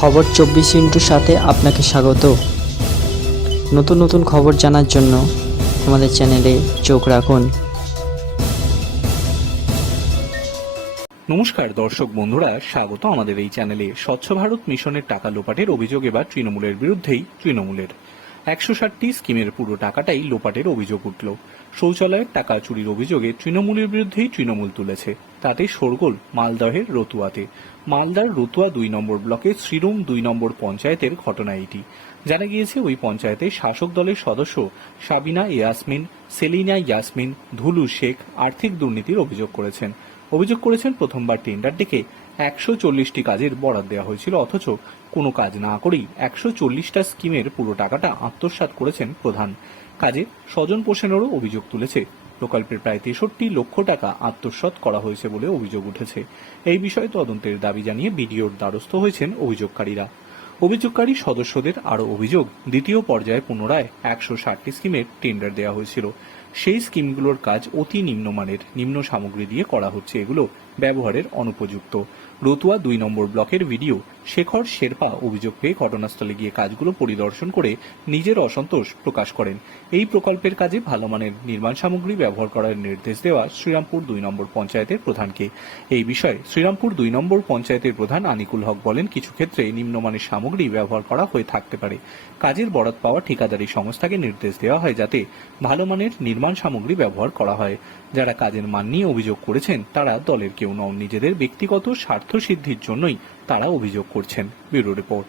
খবর চব্বিশ ইন্টুর সাথে আপনাকে স্বাগত। নতুন নতুন খবর জানার জন্য আমাদের চ্যানেলে চোখ রাখুন। নমস্কার, দর্শক বন্ধুরা, স্বাগত আমাদের এই চ্যানেলে। স্বচ্ছ ভারত মিশনের টাকা লোপাটের অভিযোগ এবার তৃণমূলের বিরুদ্ধেই, তৃণমূলের। একশো ষাটটি স্কিমের পুরো টাকাটাই লোপাটের অভিযোগ উঠল। শৌচালয়ের টাকা চুরির অভিযোগে তৃণমূলের বিরুদ্ধেই তৃণমূল তুলেছে। তাতে শোরগোল মালদহের রতুয়াতে। মালদার রতুয়া দুই নম্বর ব্লকের শ্রীরুম দুই নম্বর পঞ্চায়েতের ঘটনা এটি। জানা গিয়েছে, ওই পঞ্চায়েতে শাসক দলের সদস্য সাবিনা ইয়াসমিন, সেলিনা ইয়াসমিন, ধুলু শেখ আর্থিক দুর্নীতির অভিযোগ করেছেন। অভিযোগ করেছেন প্রথমবার টেন্ডারটিকে একশো চল্লিশটি কাজের বরাদ দেওয়া হয়েছিল, অথচ কোনো কাজ না করেই একশো চল্লিশটা স্কিমের পুরো টাকাটা আত্মসাৎ করেছেন প্রধান। কাজে স্বজন পোষণেরও অভিযোগ তুলেছে। প্রকল্পের প্রায় তেষট্টি লক্ষ টাকা আত্মসাৎ করা হয়েছে বলে অভিযোগ উঠেছে। এই বিষয়ে তদন্তের দাবি জানিয়ে বিডিওর দ্বারস্থ হয়েছেন অভিযোগকারীরা। অভিযোগকারী সদস্যদের আরও অভিযোগ। দ্বিতীয় পর্যায়ে পুনরায় একশো ষাটটি স্কিমের টেন্ডার দেওয়া হয়েছিল। সেই স্কিমগুলোর কাজ অতি নিম্নমানের, নিম্ন সামগ্রী দিয়ে করা হচ্ছে। এগুলো ব্যবহারের অনুপযুক্ত। রতুয়া দুই নম্বর ব্লকের ভিডিও, শেখর শেরপা অভিযোগ পেয়ে ঘটনাস্থলে গিয়ে কাজগুলো পরিদর্শন করে নিজের অসন্তোষ প্রকাশ করেন। এই প্রকল্পের কাজে ভালো মানের নির্মাণ সামগ্রী ব্যবহার করার নির্দেশ দেওয়া শ্রীরামপুর দুই নম্বর পঞ্চায়েতের প্রধানকে। এই বিষয়ে শ্রীরামপুর দুই নম্বর পঞ্চায়েতের প্রধান আনিকুল হক বলেন, কিছু ক্ষেত্রে নিম্নমানের সামগ্রী ব্যবহার করা হয়ে থাকতে পারে। কাজের বরাদ পাওয়া ঠিকাদারি সংস্থাকে নির্দেশ দেওয়া হয় যাতে ভালো মানের নির্মাণ সামগ্রী ব্যবহার করা হয়। যারা কাজের মান নিয়ে অভিযোগ করেছেন, তারা দলের কেউ নন। নিজেদের ব্যক্তিগত স্বার্থ সিদ্ধির জন্যই তারা অভিযোগ করছেন। Bureau report.